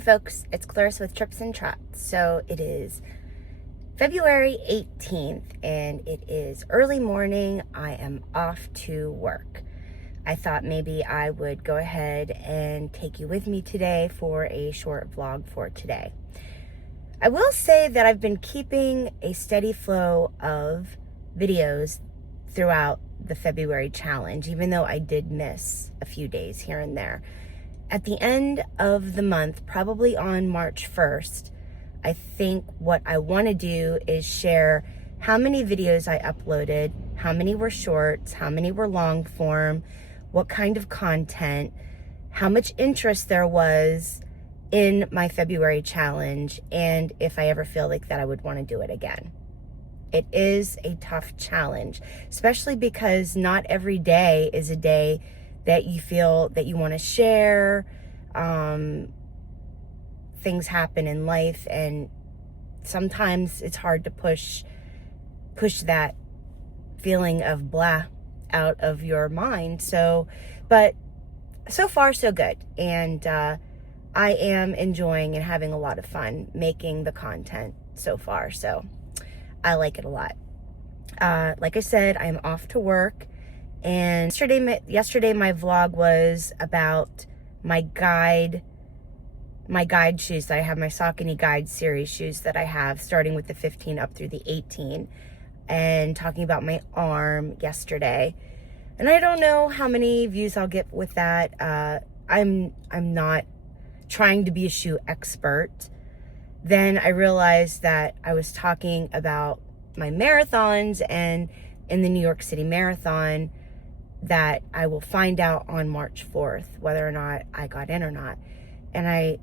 Howdy folks, it's Clarissa with Trips and Trots. So it is February 18th and it is early morning. I am off to work. I thought maybe I would go ahead and take you with me today for a short vlog for today. I will say that I've been keeping a steady flow of videos throughout the February challenge, even though I did miss a few days here and there. At the end of the month, probably on March 1st, I think what I want to do is share how many videos I uploaded, how many were shorts, how many were long form, what kind of content, how much interest there was in my February challenge, and if I ever feel like that I would want to do it again. It is a tough challenge, especially because not every day is a day that you feel that you want to share. Things happen in life, and sometimes it's hard to push that feeling of blah out of your mind. But so far so good, and I am enjoying and having a lot of fun making the content so far, so I like it a lot. Like I said, I'm off to work. And yesterday my vlog was about my guide shoes. I have my Saucony Guide series shoes that I have, starting with the 15 up through the 18, and talking about my arm yesterday. And I don't know how many views I'll get with that. I'm not trying to be a shoe expert. Then I realized that I was talking about my marathons, and in the New York City Marathon, that I will find out on March 4th whether or not I got in or not. And I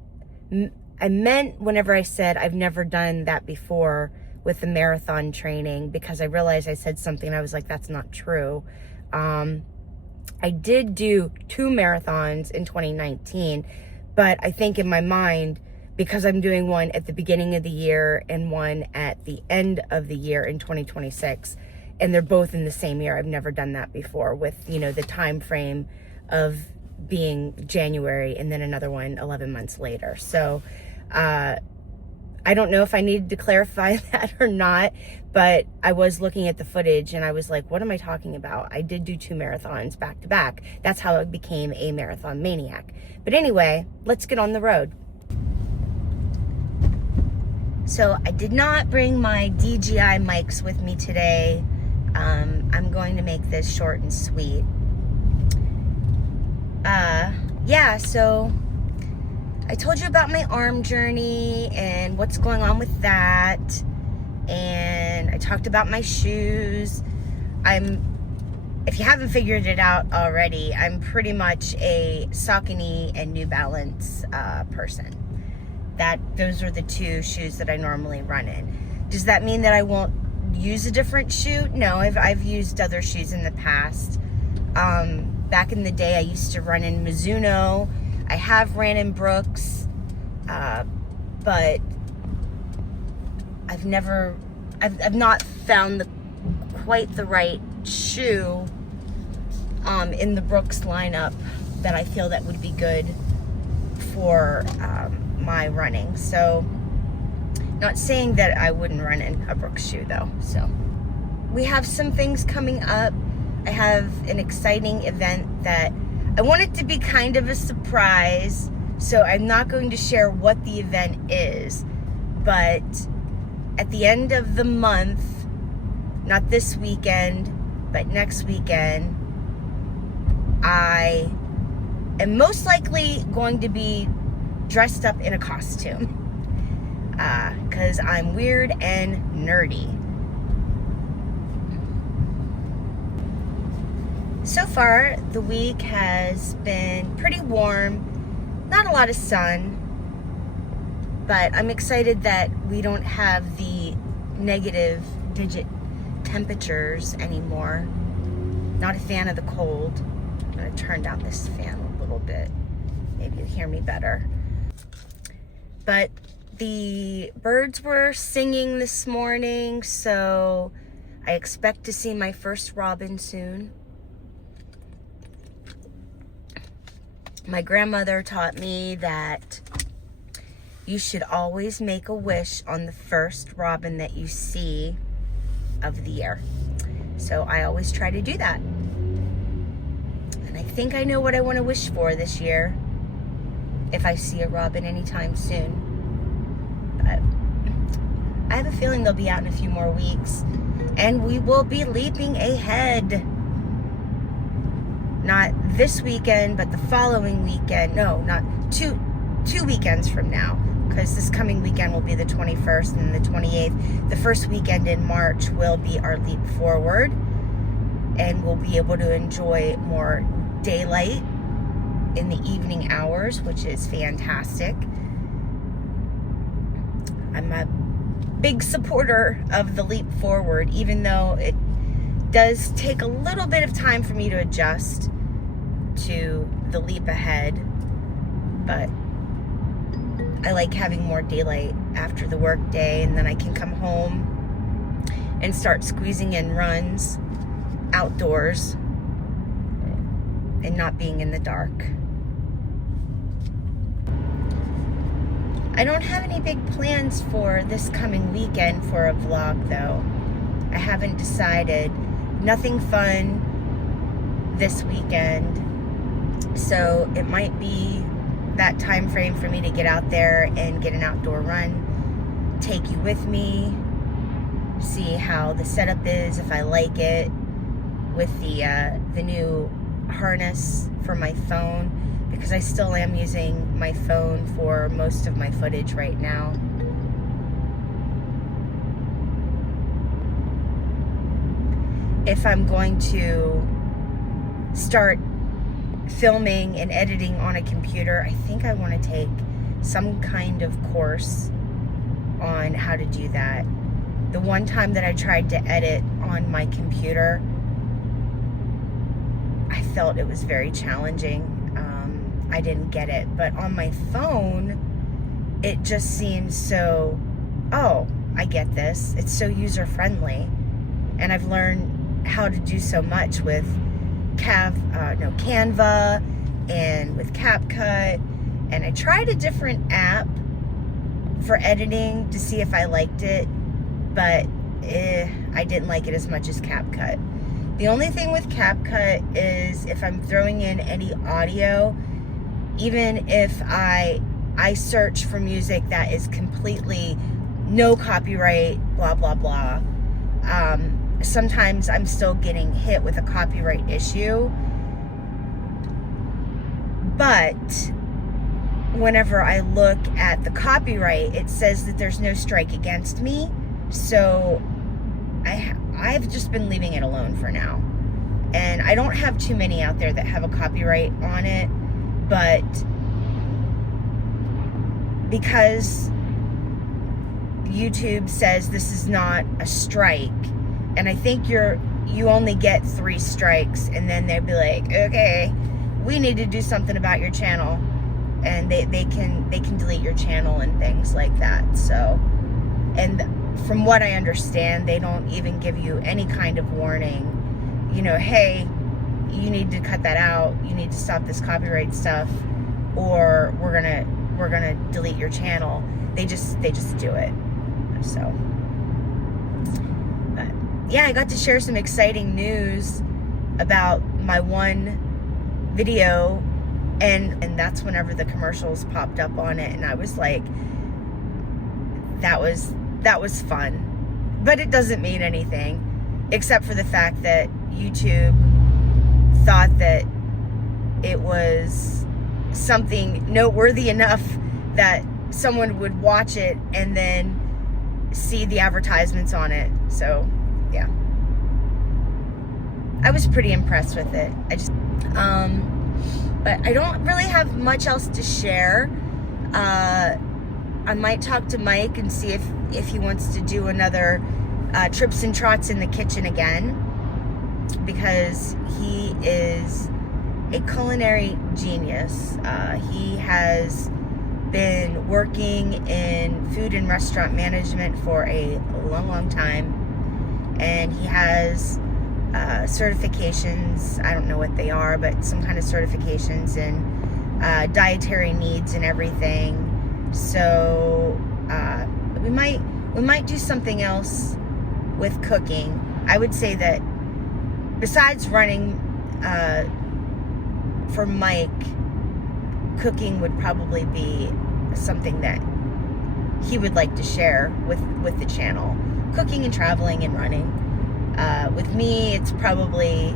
meant whenever I said I've never done that before with the marathon training, because I realized I said something and I was like, that's not true. I did do 2 marathons in 2019, but I think in my mind, because I'm doing one at the beginning of the year and one at the end of the year in 2026, and they're both in the same year. I've never done that before with, the time frame of being January and then another one 11 months later. So I don't know if I needed to clarify that or not, but I was looking at the footage and I was like, what am I talking about? I did do 2 marathons back to back. That's how I became a marathon maniac. But anyway, let's get on the road. So I did not bring my DJI mics with me today. I'm going to make this short and sweet. So I told you about my arm journey and what's going on with that. And I talked about my shoes. If you haven't figured it out already, I'm pretty much a Saucony and New Balance person. Those are the 2 shoes that I normally run in. Does that mean that I won't use a different shoe? No, I've used other shoes in the past. Back in the day, I used to run in Mizuno. I have ran in Brooks, but I've not found quite the right shoe in the Brooks lineup that I feel that would be good for my running. So, not saying that I wouldn't run in a Brooks shoe though. So, we have some things coming up. I have an exciting event that I want it to be kind of a surprise, so I'm not going to share what the event is. But at the end of the month, not this weekend, but next weekend, I am most likely going to be dressed up in a costume, because I'm weird and nerdy. So far, the week has been pretty warm, not a lot of sun, but I'm excited that we don't have the negative digit temperatures anymore. Not a fan of the cold. I'm gonna turn down this fan a little bit. Maybe you'll hear me better. But the birds were singing this morning, so I expect to see my first robin soon. My grandmother taught me that you should always make a wish on the first robin that you see of the year. So I always try to do that. And I think I know what I want to wish for this year, if I see a robin anytime soon. But I have a feeling they'll be out in a few more weeks, and we will be leaping ahead. Not this weekend, but the following weekend. No, not two weekends from now, because this coming weekend will be the 21st and the 28th. The first weekend in March will be our leap forward, and we'll be able to enjoy more daylight in the evening hours, which is fantastic. I'm a big supporter of the leap forward, even though it does take a little bit of time for me to adjust to the leap ahead, but I like having more daylight after the work day, and then I can come home and start squeezing in runs outdoors and not being in the dark. I don't have any big plans for this coming weekend for a vlog, though. I haven't decided. Nothing fun this weekend. So it might be that time frame for me to get out there and get an outdoor run, take you with me, see how the setup is, if I like it, with the new harness for my phone, because I still am using my phone for most of my footage right now. If I'm going to start filming and editing on a computer, I think I want to take some kind of course on how to do that. The one time that I tried to edit on my computer, I felt it was very challenging. I didn't get it. But on my phone, it just seems so, oh, I get this. It's so user-friendly. And I've learned how to do so much with Canva and with CapCut. And I tried a different app for editing to see if I liked it, but I didn't like it as much as CapCut. The only thing with CapCut is if I'm throwing in any audio, even if I search for music that is completely no copyright, blah, blah, blah, sometimes I'm still getting hit with a copyright issue. But whenever I look at the copyright, it says that there's no strike against me. So I've just been leaving it alone for now. And I don't have too many out there that have a copyright on it, but because YouTube says this is not a strike, and I think you only get 3 strikes, and then they'll be like, okay, we need to do something about your channel, and they can delete your channel and things like that. So, and from what I understand, they don't even give you any kind of warning, you know, hey, you need to cut that out, you need to stop this copyright stuff, or we're gonna delete your channel. They just do it. So, but yeah, I got to share some exciting news about my one video, and that's whenever the commercials popped up on it, and I was like, that was fun. But it doesn't mean anything, except for the fact that YouTube thought that it was something noteworthy enough that someone would watch it and then see the advertisements on it. So yeah, I was pretty impressed with it. But I don't really have much else to share. I might talk to Mike and see if he wants to do another Trips and Trots in the Kitchen again, because he is a culinary genius. He has been working in food and restaurant management for a long time, and he has certifications. I don't know what they are, but some kind of certifications in dietary needs and everything. So we might do something else with cooking. I would say that besides running for Mike, cooking would probably be something that he would like to share with the channel. Cooking and traveling and running. With me, it's probably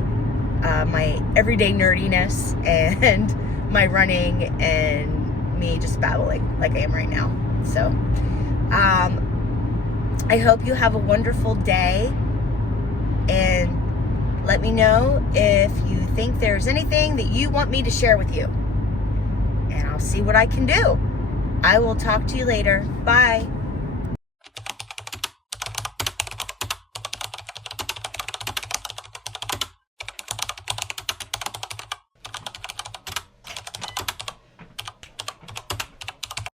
my everyday nerdiness and my running and me just babbling like I am right now. So I hope you have a wonderful day, and let me know if you think there's anything that you want me to share with you, and I'll see what I can do. I will talk to you later. Bye.